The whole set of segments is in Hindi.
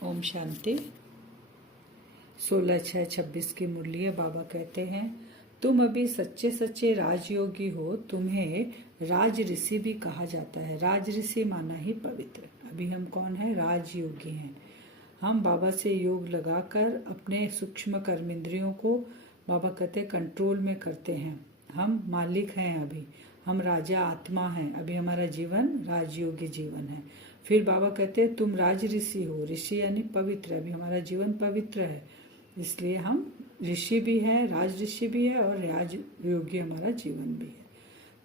ओम शांति। 16/6/26 की मुरली है। बाबा कहते हैं, तुम अभी सच्चे सच्चे राजयोगी हो। तुम्हें राज ऋषि भी कहा जाता है। राज ऋषि माना ही पवित्र। अभी हम कौन है? राजयोगी हैं। हम बाबा से योग लगाकर अपने सूक्ष्म कर्मेंद्रियों को, बाबा कहते कंट्रोल में करते हैं। हम मालिक हैं। अभी हम राजा आत्मा हैं। अभी हमारा जीवन राजयोगी जीवन है। फिर बाबा कहते हैं तुम राज ऋषि हो। ऋषि यानी पवित्र। अभी हमारा जीवन पवित्र है, इसलिए हम ऋषि भी हैं, राज ऋषि भी है और राज योगी हमारा जीवन भी है।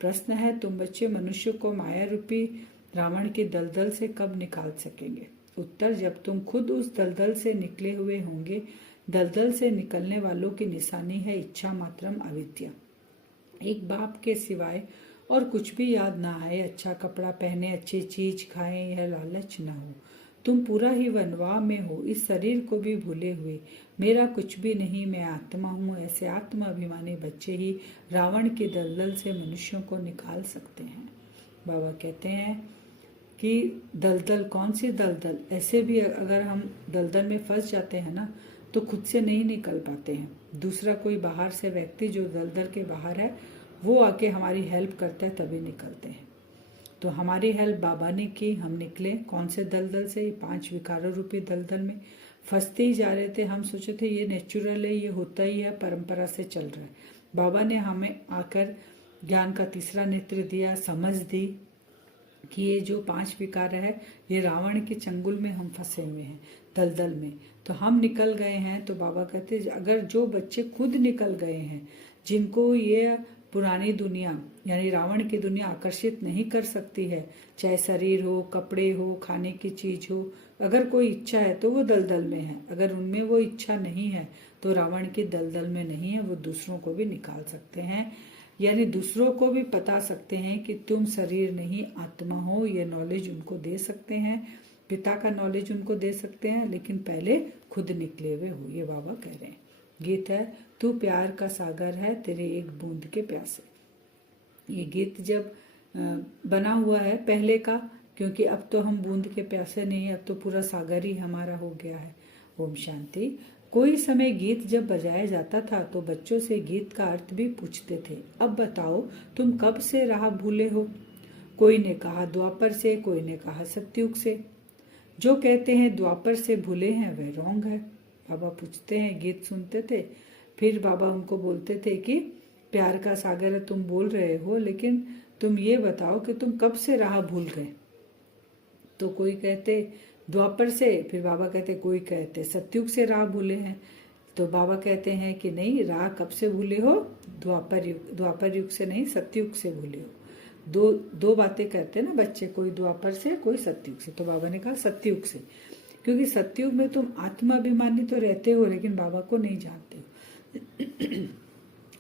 प्रश्न है, तुम बच्चे मनुष्य को माया रूपी रावण की दलदल से कब निकाल सकेंगे? उत्तर, जब तुम खुद उस दलदल से निकले हुए होंगे। दलदल से निकलने वालों की निशानी है इच्छा मात्रम अविद्या। एक बाप के सिवाय और कुछ भी याद ना आए। अच्छा कपड़ा पहने, अच्छी चीज खाएं, यह लालच न हो। तुम पूरा ही वनवाह में हो, इस शरीर को भी भूले हुए। मेरा कुछ भी नहीं, मैं आत्मा हूँ। ऐसे आत्मा अभिमानी बच्चे ही रावण की दलदल से मनुष्यों को निकाल सकते हैं। बाबा कहते हैं कि दलदल, कौन सी दलदल? ऐसे भी अगर हम दलदल में फंस जाते हैं ना, तो खुद से नहीं निकल पाते हैं। दूसरा कोई बाहर से व्यक्ति जो दलदल के बाहर है, वो आके हमारी हेल्प करता है, तभी निकलते हैं। तो हमारी हेल्प बाबा ने की, हम निकले। कौन से दलदल से? 5 विकारों रूपी दलदल में फंसते ही जा रहे थे। हम सोचे थे ये नेचुरल है, ये होता ही है, परंपरा से चल रहा है। बाबा ने हमें आकर ज्ञान का तीसरा नेत्र दिया, समझ दी कि ये जो 5 विकार है, ये रावण के चंगुल में हम फंसे हुए हैं, दलदल में। तो हम निकल गए हैं। तो बाबा कहते अगर जो बच्चे खुद निकल गए हैं, जिनको ये पुरानी दुनिया यानी रावण की दुनिया आकर्षित नहीं कर सकती है, चाहे शरीर हो, कपड़े हो, खाने की चीज हो, अगर कोई इच्छा है तो वो दलदल में है। अगर उनमें वो इच्छा नहीं है तो रावण की दलदल में नहीं है। वो दूसरों को भी निकाल सकते हैं, यानी दूसरों को भी बता सकते हैं कि तुम शरीर नहीं आत्मा हो। ये नॉलेज उनको दे सकते हैं, पिता का नॉलेज उनको दे सकते हैं, लेकिन पहले खुद निकले हुए हो। ये बाबा कह रहे हैं। गीत है, तू प्यार का सागर है, तेरे एक बूंद के प्यासे। ये गीत जब बना हुआ है पहले का, क्योंकि अब तो हम बूंद के प्यासे नहीं, अब तो पूरा सागर ही हमारा हो गया है। ओम शांति। कोई समय गीत जब बजाया जाता था तो बच्चों से गीत का अर्थ भी पूछते थे। अब बताओ तुम कब से राह भूले हो? कोई ने कहा द्वापर से, कोई ने कहा सत्युग से। जो कहते हैं द्वापर से भूले हैं वह रॉन्ग है। बाबा पूछते हैं, गीत सुनते थे, फिर बाबा उनको बोलते थे कि प्यार का सागर है, तुम बोल रहे हो, लेकिन तुम ये बताओ कि तुम कब से राह भूल गए? तो कोई कहते द्वापर से, फिर बाबा कहते कोई कहते सत्युग से राह भूले हैं। तो बाबा कहते हैं कि नहीं, राह कब से भूले हो? द्वापर युग से नहीं, सत्युग से भूले हो। दो बातें कहते हैं ना बच्चे, कोई द्वापर से, कोई सत्युग से। तो बाबा ने कहा सत्युग से, क्योंकि सत्युग में तुम आत्माभिमानी तो रहते हो, लेकिन बाबा को नहीं जानते हो।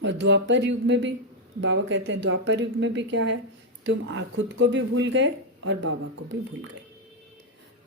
और द्वापर युग में भी बाबा कहते हैं, द्वापर युग में भी क्या है, तुम खुद को भी भूल गए और बाबा को भी भूल गए।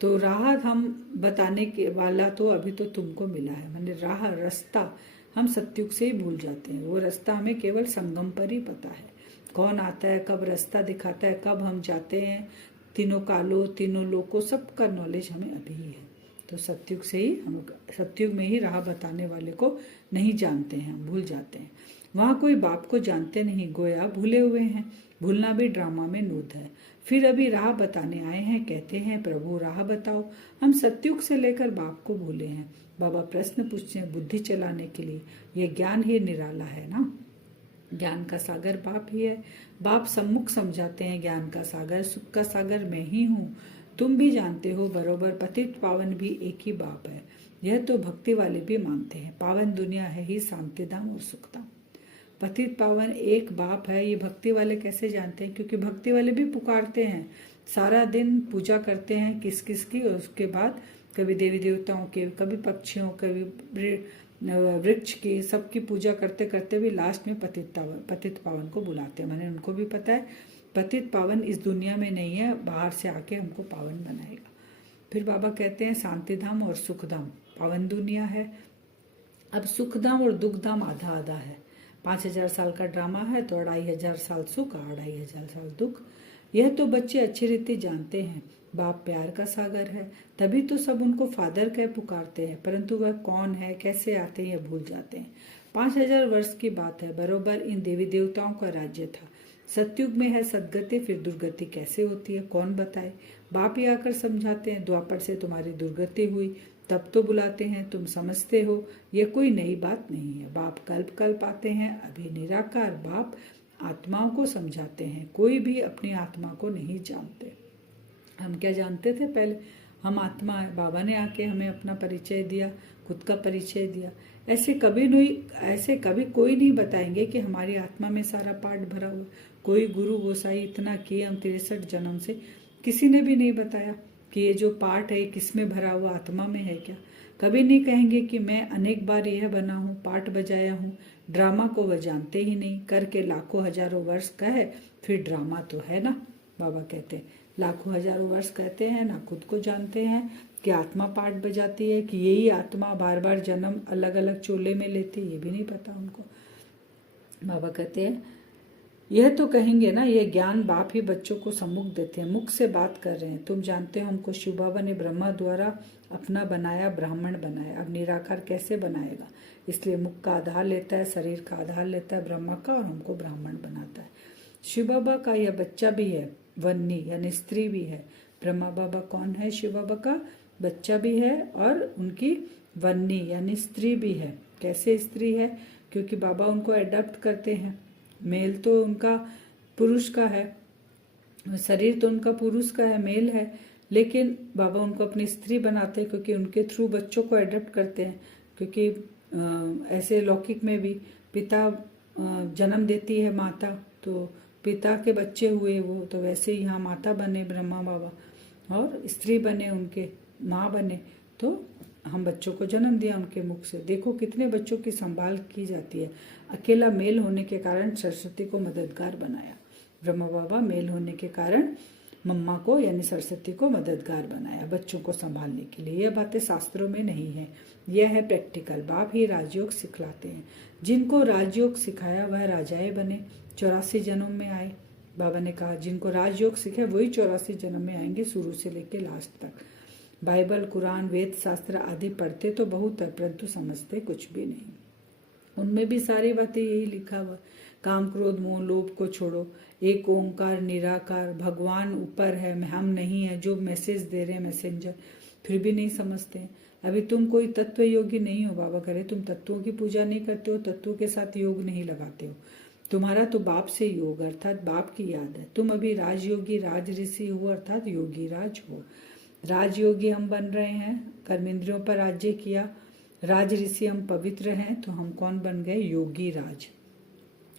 तो राह हम बताने के वाला तो अभी तो तुमको मिला है, माने राह, रास्ता हम सत्युग से ही भूल जाते हैं। वो रास्ता हमें केवल संगम पर ही पता है। कौन आता है, कब रास्ता दिखाता है, कब हम जाते हैं, तीनों कालों, तीनों लोकों, सबका नॉलेज हमें अभी ही है। तो सत्युग से ही हम, सत्युग में ही राह बताने वाले को नहीं जानते हैं, हम भूल जाते हैं। वहाँ कोई बाप को जानते नहीं, गोया भूले हुए हैं। भूलना भी ड्रामा में नूत है। फिर अभी राह बताने आए हैं, कहते हैं प्रभु राह बताओ। हम सत्युग से लेकर बाप को भूले हैं। बाबा प्रश्न पूछते हैं बुद्धि चलाने के लिए। ये ज्ञान ही निराला है ना। ज्ञान का सागर बाप ही है। बाप सम्मुख समझाते हैं, ज्ञान का सागर, सुख का सागर मैं ही हूँ। तुम भी जानते हो बरोबर, पतित पावन भी एक ही बाप है। यह तो भक्ति वाले भी मानते हैं। पावन दुनिया है ही शांतिधाम और सुखधाम। पतित पावन एक बाप है, ये भक्ति वाले कैसे जानते हैं? क्योंकि भक्ति वाले भी पुकारते हैं, सारा दिन पूजा करते हैं किस किस की, और उसके बाद कभी देवी देवताओं के, कभी पक्षियों, कभी वृक्ष की, सबकी पूजा करते करते भी लास्ट में पतित पावन को बुलाते हैं। मैंने उनको भी पता है पतित पावन इस दुनिया में नहीं है, बाहर से आके हमको पावन बनाएगा। फिर बाबा कहते हैं शांतिधाम और सुखधाम पावन दुनिया है। अब सुखधाम और दुखधाम आधा आधा है। 5000 साल का ड्रामा है तो 2500 साल सुख, 2500 साल दुख। यह तो बच्चे अच्छी रीति जानते हैं। बाप प्यार का सागर है, तभी तो सब उनको फादर कह पुकारते हैं, परंतु वह कौन है, कैसे आते हैं, यह भूल जाते हैं। 5000 वर्ष की बात है, बरोबर इन देवी देवताओं का राज्य था। सतयुग में है सदगति, फिर दुर्गति कैसे होती है, कौन बताए। बाप ही आकर समझाते हैं, द्वापर से तुम्हारी दुर्गति हुई, तब तो बुलाते हैं, तुम समझते हो, ये कोई नई बात नहीं है। बाप कल्प कल्प आते हैं, अभी निराकार बाप आत्माओं को समझाते हैं। कोई भी अपनी आत्मा को नहीं जानते। हम क्या जानते थे पहले, हम आत्मा है। बाबा ने आके हमें अपना परिचय दिया, खुद का परिचय दिया। ऐसे कभी कोई नहीं बताएंगे कि हमारी आत्मा में सारा पाठ भरा हुआ। कोई गुरु गोसाई इतना किए हम 63 जन्म से, किसी ने भी नहीं बताया कि ये जो पाठ है किस में भरा हुआ, आत्मा में है क्या। कभी नहीं कहेंगे कि मैं अनेक बार यह बना हूँ, पाठ बजाया हूँ। ड्रामा को वह जानते ही नहीं, करके लाखों हजारों वर्ष का है, फिर ड्रामा तो है ना। बाबा कहते हैं लाखों हजारों वर्ष कहते हैं ना, खुद को जानते हैं कि आत्मा पाठ बजाती है, कि यही आत्मा बार बार जन्म अलग अलग चोले में लेती है, ये भी नहीं पता उनको। बाबा कहते हैं यह तो कहेंगे ना, यह ज्ञान बाप ही बच्चों को सम्मुख देते हैं, मुख से बात कर रहे हैं। तुम जानते हो हमको शिव बाबा ने ब्रह्मा द्वारा अपना बनाया, ब्राह्मण बनाया। अब निराकार कैसे बनाएगा, इसलिए मुख का आधार लेता है, शरीर का आधार लेता है ब्रह्मा का, और हमको ब्राह्मण बनाता है। शिव बाबा का यह बच्चा भी है, वन्नी यानी स्त्री भी है। ब्रह्मा बाबा कौन है, शिव बाबा का बच्चा भी है, और उनकी वन्नी यानी स्त्री भी है। कैसे स्त्री है, क्योंकि बाबा उनको अडॉप्ट करते हैं। मेल तो उनका पुरुष का है, शरीर तो उनका पुरुष का है, मेल है, लेकिन बाबा उनको अपनी स्त्री बनाते हैं, क्योंकि उनके थ्रू बच्चों को अडॉप्ट करते हैं। क्योंकि ऐसे लौकिक में भी पिता जन्म देती है माता, तो पिता के बच्चे हुए वो, तो वैसे ही यहाँ माता बने ब्रह्मा बाबा, और स्त्री बने उनके, माँ बने, तो हम बच्चों को जन्म दिया उनके मुख से। देखो कितने बच्चों की संभाल की जाती है। अकेला मेल होने के कारण सरस्वती को मददगार बनाया। ब्रह्मा बाबा मेल होने के कारण मम्मा को यानी सरस्वती को मददगार बनाया बच्चों को संभालने के लिए। यह बातें शास्त्रों में नहीं है, यह है प्रैक्टिकल। बाप ही राजयोग सिखलाते हैं। जिनको राजयोग सिखाया वह राजाएं बने, 84 जन्म में आए। बाबा ने कहा जिनको राजयोग सीखे वही 84 जन्म में आएंगे, शुरू से लेकर लास्ट तक। बाइबल, कुरान, वेद शास्त्र आदि पढ़ते तो बहुत है, परंतु समझते कुछ भी नहीं। उनमें भी सारी बातें यही लिखा हुआ, काम क्रोध मोह लोभ को छोड़ो, एक ओंकार निराकार, भगवान ऊपर है, हम नहीं है। जो मैसेज दे रहे हैं मैसेंजर, फिर भी नहीं समझते हैं। अभी तुम कोई तत्व योगी नहीं हो। बाबा कह रहे तुम तत्वों की पूजा नहीं करते हो, तत्वों के साथ योग नहीं लगाते हो। तुम्हारा तो बाप से योग अर्थात बाप की याद है। तुम अभी राजयोगी राज ऋषि हो अर्थात योगी राज हो। राजयोगी हम बन रहे हैं, कर्मेंद्रियों पर राज्य किया। राज ऋषि हम पवित्र हैं, तो हम कौन बन गए, योगी राज।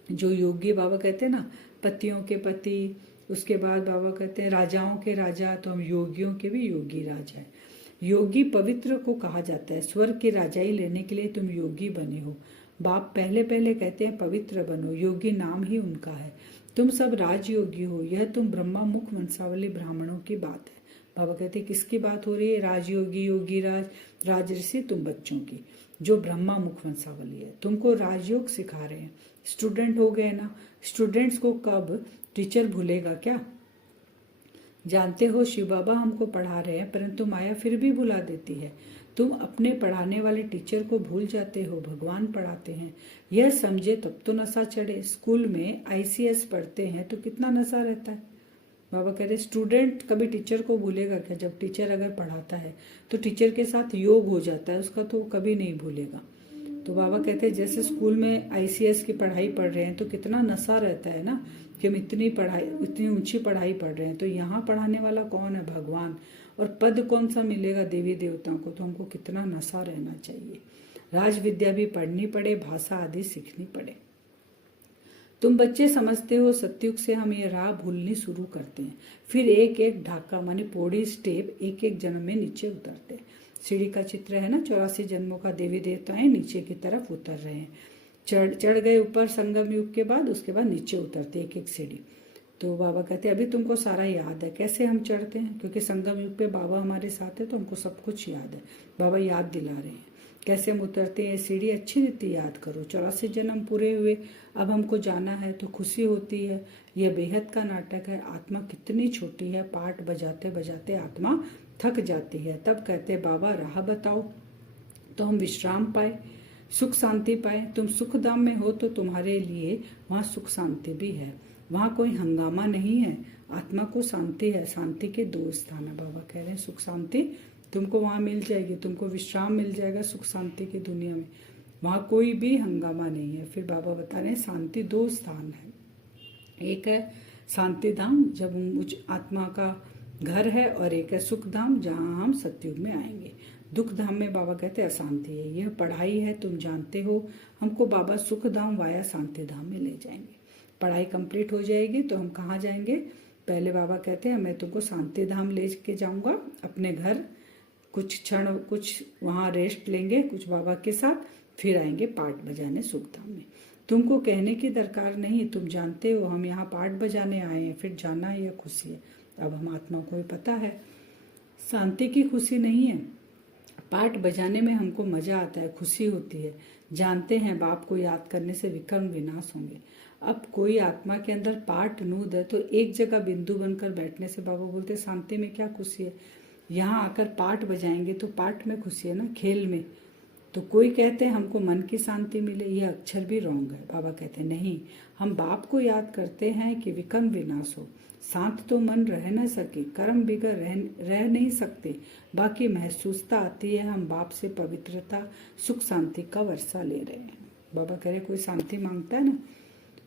जो योगी बाबा कहते हैं ना, पतियों के पति, उसके बाद बाबा कहते हैं राजाओं के राजा, तो हम योगियों के भी योगी राज है। योगी पवित्र को कहा जाता है। स्वर्ग की राजाई लेने के लिए तुम योगी बने हो। बाप पहले पहले कहते हैं पवित्र बनो, योगी नाम ही उनका है। तुम सब राजयोगी हो। यह तुम ब्रह्मा मुख वंशावली ब्राह्मणों की बात है। बाबा कहते हैं किसकी बात हो रही है, राजयोगी, योगी राज, राजऋषि, तुम बच्चों की, जो ब्रह्मा मुख वंशावली है। तुमको राजयोग सिखा रहे हैं। स्टूडेंट हो गए ना, स्टूडेंट्स को कब टीचर भूलेगा क्या। जानते हो शिव बाबा हमको पढ़ा रहे हैं, परंतु माया फिर भी भुला देती है। तुम अपने पढ़ाने वाले टीचर को भूल जाते हो, भगवान पढ़ाते हैं। यह समझे तब तो नशा चढ़े। स्कूल में ICS पढ़ते हैं तो कितना नशा रहता है। बाबा कह रहे स्टूडेंट कभी टीचर को भूलेगा क्या। जब टीचर अगर पढ़ाता है तो टीचर के साथ योग हो जाता है उसका, तो कभी नहीं भूलेगा। तो बाबा कहते हैं जैसे स्कूल में ICS की पढ़ाई पढ़ रहे हैं तो कितना नशा रहता है ना, कि हम इतनी ऊंची पढ़ाई पढ़ रहे हैं। तो यहाँ पढ़ाने वाला कौन है, भगवान। और पद कौन सा मिलेगा, देवी देवताओं को। तो हमको कितना नशा रहना चाहिए। राज विद्या भी पढ़नी पड़े, भाषा आदि सीखनी पड़े। तुम बच्चे समझते हो सतयुग से हम ये राह भूलनी शुरू करते हैं, फिर एक एक ढाका माने पौड़ी स्टेप एक एक जन्म में नीचे उतरते हैं। सीढ़ी का चित्र है ना, 84 जन्मों का देवी देवताएं नीचे की तरफ उतर रहे हैं। चढ़ गए ऊपर संगम युग के बाद, उसके बाद नीचे उतरते एक एक सीढ़ी। तो बाबा कहते हैं अभी तुमको सारा याद है। कैसे हम चढ़ते हैं? क्योंकि संगम युग पे बाबा हमारे साथ है तो हमको सब कुछ याद है। बाबा याद दिला रहे हैं कैसे हम उतरते हैं। सीढ़ी अच्छी रीति याद करो। 84 जन्म पूरे हुए, अब हमको जाना है तो खुशी होती है। यह बेहद का नाटक है। आत्मा कितनी छोटी है, पाठ बजाते बजाते आत्मा थक जाती है। तब कहते बाबा राह बताओ तो हम विश्राम पाए, सुख शांति पाए। तुम सुख धाम में हो तो तुम्हारे लिए वहाँ सुख शांति भी है। वहाँ कोई हंगामा नहीं है। आत्मा को शांति है। शांति के 2 स्थान है। बाबा कह रहे हैं सुख शांति तुमको वहाँ मिल जाएगी, तुमको विश्राम मिल जाएगा सुख शांति की दुनिया में। वहाँ कोई भी हंगामा नहीं है। फिर बाबा बता रहे हैं शांति 2 स्थान है। एक है शांति धाम जब उच्च आत्मा का घर है, और एक है सुख धाम जहाँ हम सतयुग में आएंगे। दुख धाम में बाबा कहते हैं अशांति है। यह पढ़ाई है, तुम जानते हो। हमको बाबा सुख धाम वाया शांति धाम में ले जाएंगे। पढ़ाई कंप्लीट हो जाएगी तो हम कहाँ जाएंगे? पहले बाबा कहते हैं मैं तुमको शांति धाम ले के जाऊंगा अपने घर। कुछ क्षण कुछ वहाँ रेस्ट लेंगे कुछ बाबा के साथ, फिर आएंगे पाठ बजाने सुख धाम में। तुमको कहने की दरकार नहीं, तुम जानते हो हम यहाँ पाठ बजाने आए हैं, फिर जाना है या खुशी है। अब हम आत्मा को भी पता है शांति की खुशी नहीं है। पाठ बजाने में हमको मजा आता है, खुशी होती है। जानते हैं बाप को याद करने से विकर्म विनाश होंगे। अब कोई आत्मा के अंदर पाठ नूद है तो एक जगह बिंदु बनकर बैठने से बाबा बोलते शांति में क्या खुशी है। यहाँ आकर पाठ बजाएंगे तो पाठ में खुशी है ना, खेल में। तो कोई कहते हैं हमको मन की शांति मिले, यह अक्षर भी रॉन्ग है। बाबा कहते हैं नहीं, हम बाप को याद करते हैं कि विकर्म विनाश हो। शांत तो मन रह न सके, कर्म बिगड़ रह नहीं सकते। बाकी महसूसता आती है हम बाप से पवित्रता सुख शांति का वर्षा ले रहे हैं। बाबा कह रहे कोई शांति मांगता है ना,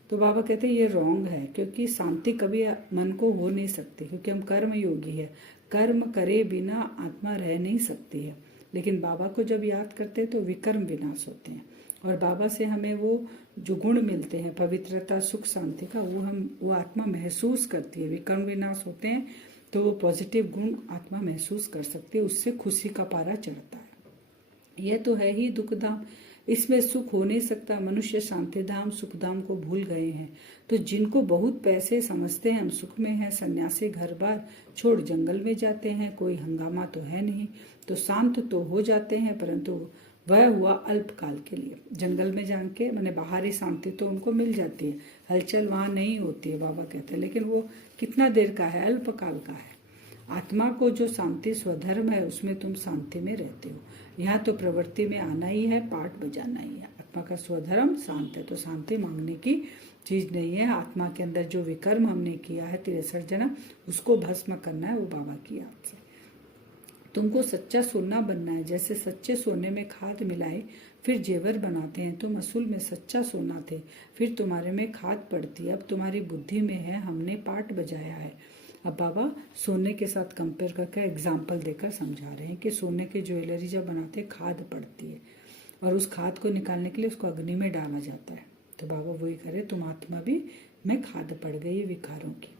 तो बाबा कहते हैं ये रॉन्ग है, क्योंकि शांति कभी मन को हो नहीं सकती, क्योंकि हम कर्म योगी है। कर्म करे बिना आत्मा रह नहीं सकती है। लेकिन बाबा को जब याद करते हैं तो विकर्म विनाश होते हैं, और बाबा से हमें वो जो गुण मिलते हैं पवित्रता सुख शांति का, वो आत्मा महसूस करती है। विकर्म विनाश होते हैं तो वो पॉजिटिव गुण आत्मा महसूस कर सकती है, उससे खुशी का पारा चढ़ता है। यह तो है ही दुख धाम, इसमें सुख हो नहीं सकता। मनुष्य शांति धाम सुख धाम को भूल गए हैं। तो जिनको बहुत पैसे समझते हैं हम सुख में हैं, सन्यासी घर बार छोड़ जंगल में जाते हैं, कोई हंगामा तो है नहीं, तो शांत तो हो जाते हैं, परंतु वह हुआ अल्पकाल के लिए। जंगल में जाके मैंने बाहरी शांति तो उनको मिल जाती है, हलचल वहाँ नहीं होती है बाबा कहते हैं, लेकिन वो कितना देर का है, अल्पकाल का है। आत्मा को जो शांति स्वधर्म है उसमें तुम शांति में रहते हो। यहाँ तो प्रवृत्ति में आना ही है, पाठ बजाना ही है। आत्मा का स्वधर्म शांत है, तो शांति मांगने की चीज नहीं है। आत्मा के अंदर जो विकर्म हमने किया है 63 जन्म, उसको भस्म करना है, वो बाबा की याद से। तुमको सच्चा सोना बनना है। जैसे सच्चे सोने में खाद मिलाए फिर जेवर बनाते हैं, तुम असूल में सच्चा सोना थे, फिर तुम्हारे में खाद पड़ती है। अब तुम्हारी बुद्धि में है, हमने पाठ बजाया है। अब बाबा सोने के साथ कंपेयर करके एग्जाम्पल देकर समझा रहे हैं कि सोने की ज्वेलरी जब बनाते हैं खाद पड़ती है, और उस खाद को निकालने के लिए उसको अग्नि में डाला जाता है। तो बाबा वही करे, तुम आत्मा भी में खाद पड़ गई विकारों की।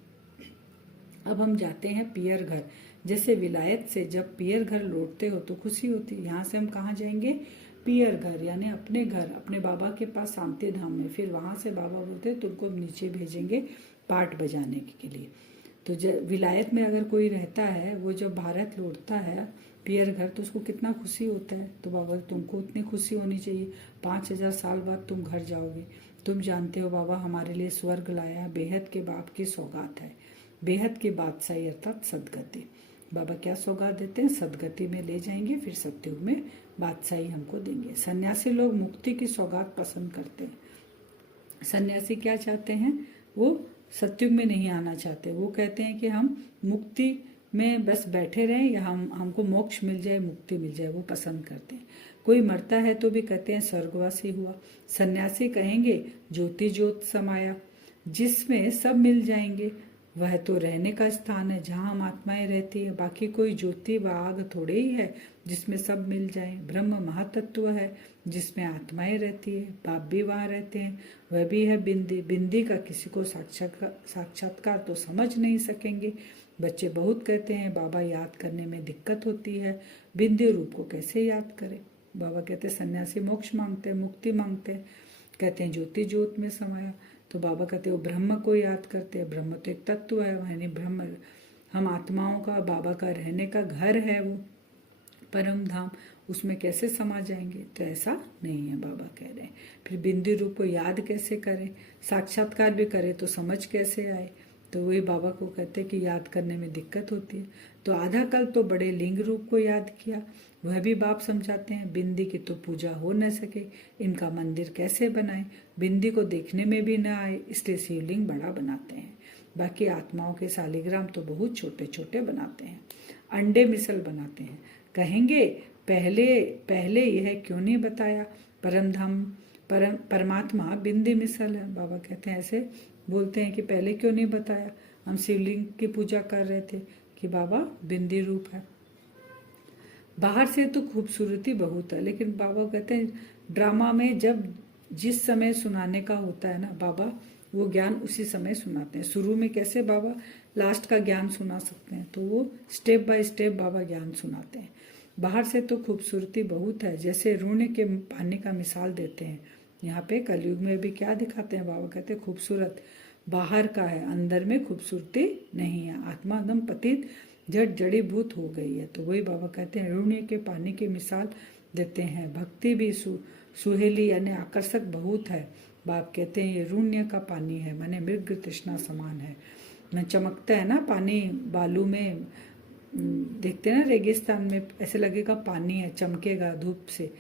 अब हम जाते हैं पियर घर। जैसे विलायत से जब पियर घर लौटते हो तो खुशी होती है। यहाँ से हम कहाँ जाएंगे? पियर घर, यानी अपने घर, अपने बाबा के पास शांति धाम में। फिर वहाँ से बाबा बोलते हैं तुमको नीचे भेजेंगे पाठ बजाने के लिए। तो जब विलायत में अगर कोई रहता है, वो जब भारत लौटता है पियर घर, तो उसको कितना खुशी होता है। तो बाबा तुमको उतनी खुशी होनी चाहिए। 5000 साल बाद तुम घर जाओगे। तुम जानते हो बाबा हमारे लिए स्वर्ग लाया, बेहद के बाप की सौगात है, बेहद की बादशाही अर्थात सदगति। बाबा क्या सौगात देते हैं? सदगति में ले जाएंगे, फिर सत्युग में बादशाही हमको देंगे। सन्यासी लोग मुक्ति की सौगात पसंद करते हैं। सन्यासी क्या चाहते हैं? वो सत्युग में नहीं आना चाहते। वो कहते हैं कि हम मुक्ति में बस बैठे रहें, या हमको मोक्ष मिल जाए, मुक्ति मिल जाए, वो पसंद करते हैं। कोई मरता है तो भी कहते हैं स्वर्गवासी हुआ। सन्यासी कहेंगे ज्योति ज्योत समाया, जिसमें सब मिल जाएंगे। वह तो रहने का स्थान है जहाँ हम आत्माएं रहती है। बाकी कोई ज्योति व आग थोड़े ही है जिसमें सब मिल जाए। ब्रह्म महातत्व है जिसमें आत्माएं रहती है, बाप भी वहाँ रहते हैं। वह भी है बिंदी। बिंदी का किसी को साक्षात्कार तो समझ नहीं सकेंगे। बच्चे बहुत कहते हैं बाबा याद करने में दिक्कत होती है, बिंदी रूप को कैसे याद करें। बाबा कहते हैं सन्यासी मोक्ष मांगते हैं, मुक्ति मांगते हैं, कहते हैं ज्योति ज्योत में समाया। तो बाबा कहते वो ब्रह्म को याद करते हैं। ब्रह्म तो एक तत्व है, यानी ब्रह्म हम आत्माओं का, बाबा का रहने का घर है वो परम धाम, उसमें कैसे समा जाएंगे? तो ऐसा नहीं है, बाबा कह रहे हैं। फिर बिंदु रूप को याद कैसे करें? साक्षात्कार भी करें तो समझ कैसे आए? तो वही बाबा को कहते हैं कि याद करने में दिक्कत होती है। तो आधा कल तो बड़े लिंग रूप को याद किया, वह भी बाप समझाते हैं। बिंदी की तो पूजा हो न सके, इनका मंदिर कैसे बनाए? बिंदी को देखने में भी न आए, इसलिए शिवलिंग बड़ा बनाते हैं। बाकी आत्माओं के शालिग्राम तो बहुत छोटे छोटे बनाते हैं, अंडे मिसल बनाते हैं। कहेंगे पहले यह क्यों नहीं बताया? परमात्मा बिंदी मिसल है। बाबा कहते हैं ऐसे बोलते हैं कि पहले क्यों नहीं बताया? हम शिवलिंग की पूजा कर रहे थे कि बाबा बिंदी रूप है। बाहर से तो खूबसूरती बहुत है, लेकिन बाबा कहते हैं ड्रामा में जब जिस समय सुनाने का होता है ना, बाबा वो ज्ञान उसी समय सुनाते हैं। शुरू में कैसे बाबा लास्ट का ज्ञान सुना सकते हैं, तो वो स्टेप बाय स्टेप बाबा ज्ञान सुनाते हैं। बाहर से तो खूबसूरती बहुत है, जैसे रूने के पानी का मिसाल देते हैं। यहाँ पे कलयुग में भी क्या दिखाते हैं? बाबा कहते हैं खूबसूरत बाहर का है, अंदर में खूबसूरती नहीं है। आत्मा एकदम पतित जड़ जड़ीभूत हो गई है। तो वही बाबा कहते हैं रूने के पानी की मिसाल देते हैं। भक्ति भी सुहेली यानी आकर्षक बहुत है। बाप कहते हैं ये रूण्य का पानी है, माने मृग तृष्णा समान है। मैं चमकता है ना पानी, बालू में देखते हैं ना रेगिस्तान में, ऐसे लगेगा पानी है, चमकेगा धूप से,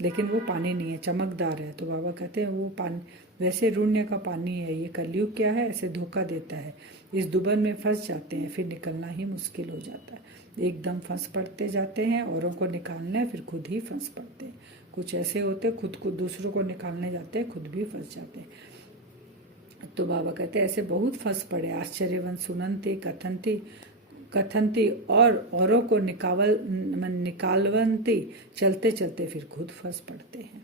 लेकिन वो पानी नहीं है, चमकदार है। तो बाबा कहते हैं वो पानी वैसे रूण्य का पानी है। ये कलयुग क्या है, ऐसे धोखा देता है। इस दुबन में फंस जाते हैं, फिर निकलना ही मुश्किल हो जाता है। एकदम फंस पड़ते जाते हैं, औरों को निकालने फिर खुद ही फंस पड़ते हैं। कुछ ऐसे होते खुद को दूसरों को निकालने जाते हैं, खुद भी फंस जाते हैं। तो बाबा कहते हैं ऐसे बहुत फंस पड़े। आश्चर्यवन सुनंती कथनती और औरों को निकालवंती, चलते चलते फिर खुद फंस पड़ते हैं।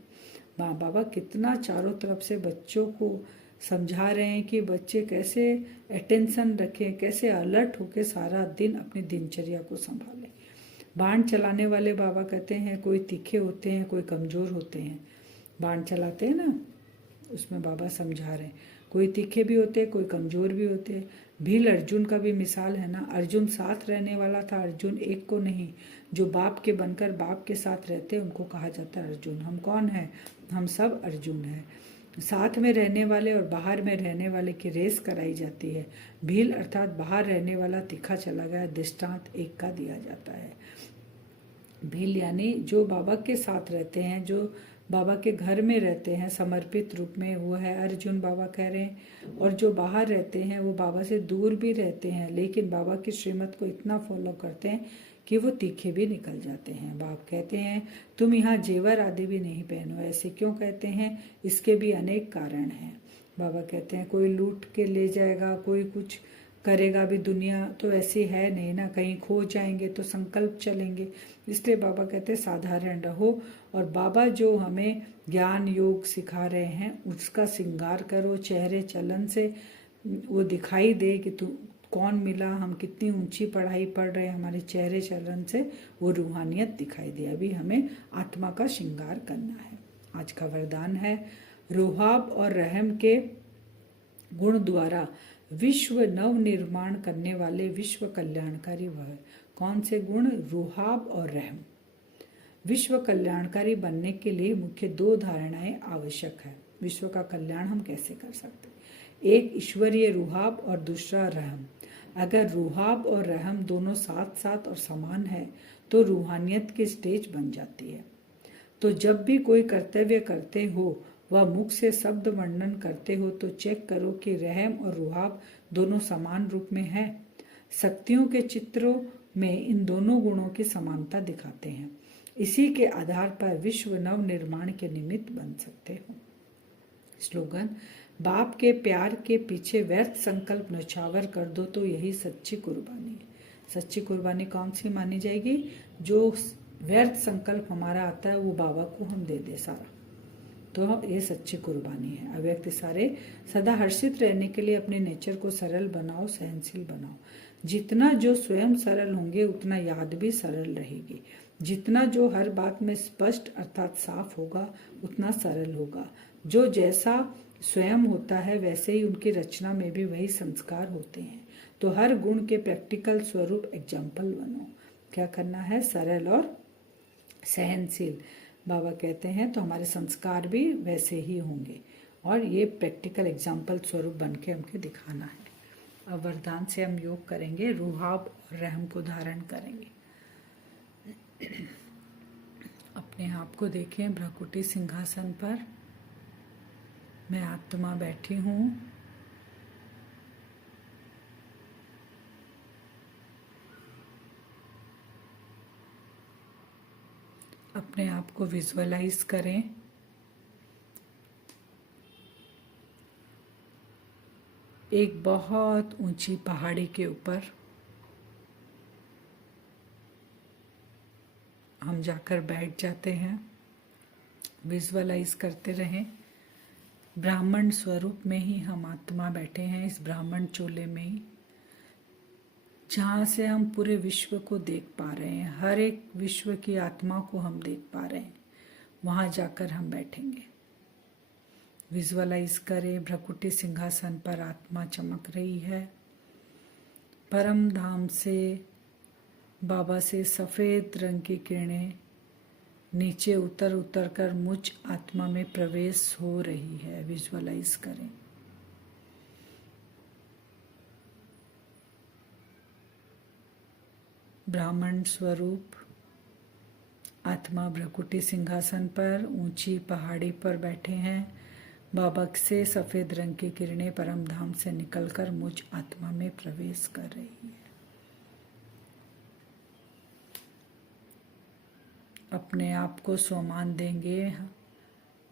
बाबा कितना चारों तरफ से बच्चों को समझा रहे हैं कि बच्चे कैसे अटेंशन रखें, कैसे अलर्ट होकर सारा दिन अपनी दिनचर्या को संभालें। बाण चलाने वाले बाबा कहते हैं कोई तीखे होते हैं, कोई कमज़ोर होते हैं। बाण चलाते हैं ना, उसमें बाबा समझा रहे हैं कोई तीखे भी होते हैं, कोई कमज़ोर भी होते हैं। भील अर्जुन का भी मिसाल है ना, अर्जुन साथ रहने वाला था, अर्जुन एक को नहीं। जो बाप के बनकर बाप के साथ रहते हैं उनको कहा जाता है अर्जुन। हम कौन है? हम सब अर्जुन हैं। साथ में रहने वाले और बाहर में रहने वाले की रेस कराई जाती है। भील अर्थात बाहर रहने वाला तीखा चला गया, दृष्टांत एक का दिया जाता है। भील यानी जो बाबा के साथ रहते हैं, जो बाबा के घर में रहते हैं समर्पित रूप में, वो है अर्जुन, बाबा कह रहे हैं। और जो बाहर रहते हैं वो बाबा से दूर भी रहते हैं, लेकिन बाबा की श्रीमत को इतना फॉलो करते हैं कि वो तीखे भी निकल जाते हैं। बाप कहते हैं तुम यहाँ जेवर आदि भी नहीं पहनो। ऐसे क्यों कहते हैं? इसके भी अनेक कारण हैं। बाबा कहते हैं कोई लूट के ले जाएगा, कोई कुछ करेगा भी, दुनिया तो ऐसी है नहीं ना, कहीं खो जाएंगे तो संकल्प चलेंगे। इसलिए बाबा कहते हैं साधारण रहो, और बाबा जो हमें ज्ञान योग सिखा रहे हैं उसका श्रृंगार करो। चेहरे चलन से वो दिखाई दे कि तू कौन मिला, हम कितनी ऊंची पढ़ाई पढ़ रहे हैं, हमारे चेहरे चलन से वो रूहानियत दिखाई दे। अभी हमें आत्मा का श्रृंगार करना है। आज का वरदान है रोहाब और रहम के गुण द्वारा विश्व नव निर्माण करने वाले विश्व कल्याणकारी वह। कौन से गुण? रोहाब और रहम। विश्व कल्याणकारी बनने के लिए मुख्य दो धारणाएं आवश्यक है। विश्व का कल्याण हम कैसे कर सकते? एक ईश्वरीय रुहाब और दूसरा रहम। अगर रुहाब और रहम दोनों साथ साथ और समान है तो रूहानियत की स्टेज बन जाती है। तो जब भी कोई कर्तव्य करते हो वह मुख से शब्द वर्णन करते हो तो चेक करो कि रहम और रुहाब दोनों समान रूप में है। शक्तियों के चित्रों में इन दोनों गुणों की समानता दिखाते हैं। इसी के आधार पर विश्व नव निर्माण के निमित्त बन सकते हो। स्लोगन: बाप के प्यार के पीछे व्यर्थ संकल्प नौछावर कर दो तो यही सच्ची कुर्बानी है। सच्ची कुर्बानी कौन सी मानी जाएगी? जो व्यर्थ संकल्प हमारा आता है वो बाबा को हम दे दे सारा, तो ये सच्ची कुर्बानी है। अव्यक्त सारे सदा हर्षित रहने के लिए अपने नेचर को सरल बनाओ, सहनशील बनाओ। जितना जो स्वयं सरल होंगे उतना याद भी सरल रहेगी। जितना जो हर बात में स्पष्ट अर्थात साफ होगा उतना सरल होगा। जो जैसा स्वयं होता है वैसे ही उनकी रचना में भी वही संस्कार होते हैं। तो हर गुण के प्रैक्टिकल स्वरूप एग्जाम्पल बनो। क्या करना है? सरल और सहनशील। बाबा कहते हैं तो हमारे संस्कार भी वैसे ही होंगे और ये प्रैक्टिकल एग्जाम्पल स्वरूप बन के हमको दिखाना है। अब वरदान से हम योग करेंगे, रुहाब और रहम को धारण करेंगे। अपने आप को देखें भ्रकुटी सिंहासन पर। मैं आत्मा बैठी हूँ। अपने आप को विजुअलाइज करें। एक बहुत ऊंची पहाड़ी के ऊपर हम जाकर बैठ जाते हैं। विजुअलाइज करते रहें। ब्राह्मण स्वरूप में ही हम आत्मा बैठे हैं, इस ब्राह्मण चोले में ही, जहाँ से हम पूरे विश्व को देख पा रहे हैं। हर एक विश्व की आत्मा को हम देख पा रहे हैं। वहाँ जाकर हम बैठेंगे। विजुअलाइज करें भ्रकुटी सिंहासन पर आत्मा चमक रही है। परम धाम से बाबा से सफ़ेद रंग की किरणें नीचे उतर उतर कर मुझ आत्मा में प्रवेश हो रही है। विजुअलाइज करें। ब्राह्मण स्वरूप आत्मा भ्रकुटी सिंहासन पर ऊंची पहाड़ी पर बैठे हैं। बाबा से सफ़ेद रंग की किरणें परम धाम से निकलकर मुझ आत्मा में प्रवेश कर रही है। अपने आप को सम्मान देंगे।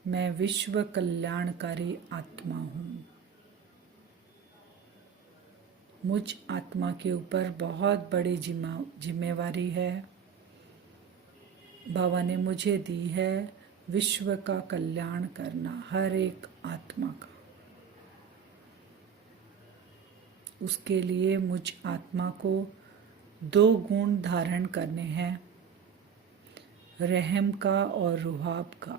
मैं विश्व कल्याणकारी आत्मा हूँ। मुझ आत्मा के ऊपर बहुत बड़ी जिम्मेवारी है। बाबा ने मुझे दी है विश्व का कल्याण करना, हर एक आत्मा का। उसके लिए मुझ आत्मा को 2 गुण धारण करने हैं, रहम का और रुहाब का।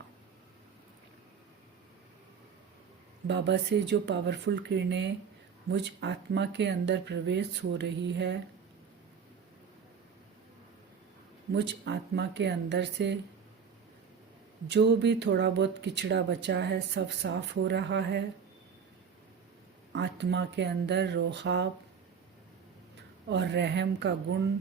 बाबा से जो पावरफुल किरणें मुझ आत्मा के अंदर प्रवेश हो रही है, मुझ आत्मा के अंदर से जो भी थोड़ा बहुत किचड़ा बचा है सब साफ हो रहा है। आत्मा के अंदर रुहाब और रहम का गुण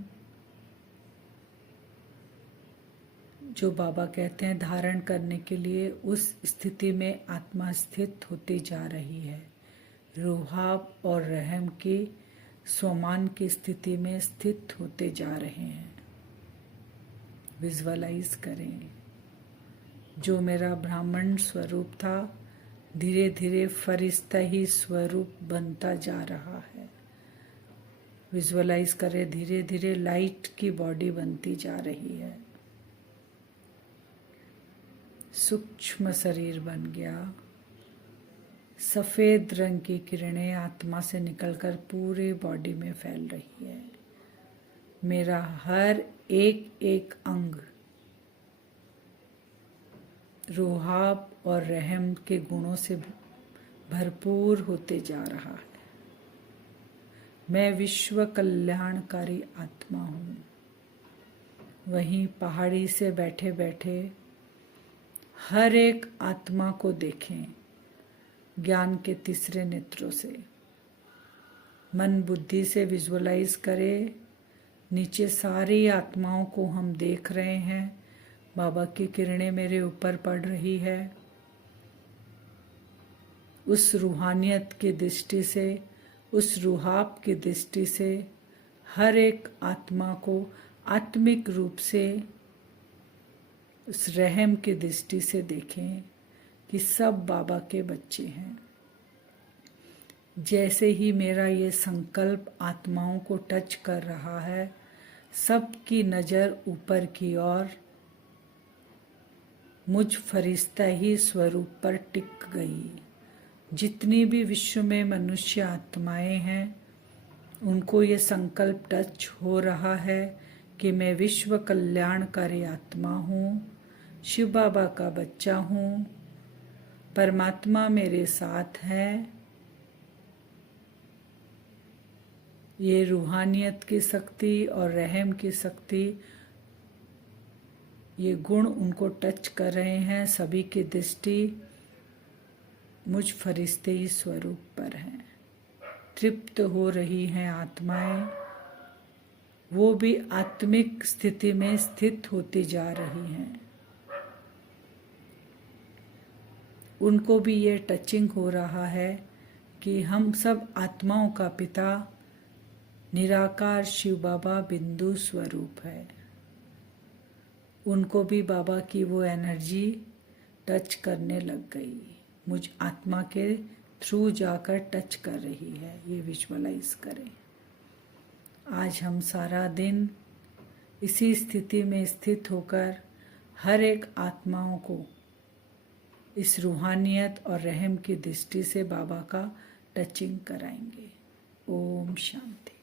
जो बाबा कहते हैं धारण करने के लिए, उस स्थिति में आत्मा स्थित होती जा रही है। रुहाब और रहम की स्वमान की स्थिति में स्थित होते जा रहे हैं। विजुअलाइज करें। जो मेरा ब्राह्मण स्वरूप था धीरे धीरे फरिश्ता ही स्वरूप बनता जा रहा है। विजुअलाइज करें। धीरे धीरे लाइट की बॉडी बनती जा रही है। सूक्ष्म शरीर बन गया। सफ़ेद रंग की किरणें आत्मा से निकलकर पूरे बॉडी में फैल रही है। मेरा हर एक एक अंग रुहाब और रहम के गुणों से भरपूर होते जा रहा है। मैं विश्व कल्याणकारी आत्मा हूँ। वहीं पहाड़ी से बैठे बैठे हर एक आत्मा को देखें ज्ञान के तीसरे नेत्रों से। मन बुद्धि से विजुअलाइज करें। नीचे सारी आत्माओं को हम देख रहे हैं। बाबा की किरणें मेरे ऊपर पड़ रही है। उस रूहानियत की दृष्टि से, उस रुहाब की दृष्टि से हर एक आत्मा को आत्मिक रूप से उस रहम की दृष्टि से देखें कि सब बाबा के बच्चे हैं। जैसे ही मेरा ये संकल्प आत्माओं को टच कर रहा है, सबकी नज़र ऊपर की ओर मुझ फरिश्ता ही स्वरूप पर टिक गई। जितनी भी विश्व में मनुष्य आत्माएं हैं, उनको ये संकल्प टच हो रहा है कि मैं विश्व कल्याणकारी आत्मा हूँ, शिव बाबा का बच्चा हूँ। परमात्मा मेरे साथ है। ये रूहानियत की शक्ति और रहम की शक्ति, ये गुण उनको टच कर रहे हैं। सभी की दृष्टि मुझ फरिश्ते स्वरूप पर है। तृप्त हो रही हैं आत्माएं, वो भी आत्मिक स्थिति में स्थित होती जा रही हैं। उनको भी ये टचिंग हो रहा है कि हम सब आत्माओं का पिता निराकार शिव बाबा बिंदु स्वरूप है। उनको भी बाबा की वो एनर्जी टच करने लग गई, मुझ आत्मा के थ्रू जाकर टच कर रही है। ये विजुअलाइज करें। आज हम सारा दिन इसी स्थिति में स्थित होकर हर एक आत्माओं को इस रूहानियत और रहम की दृष्टि से बाबा का टचिंग कराएंगे। ओम शांति।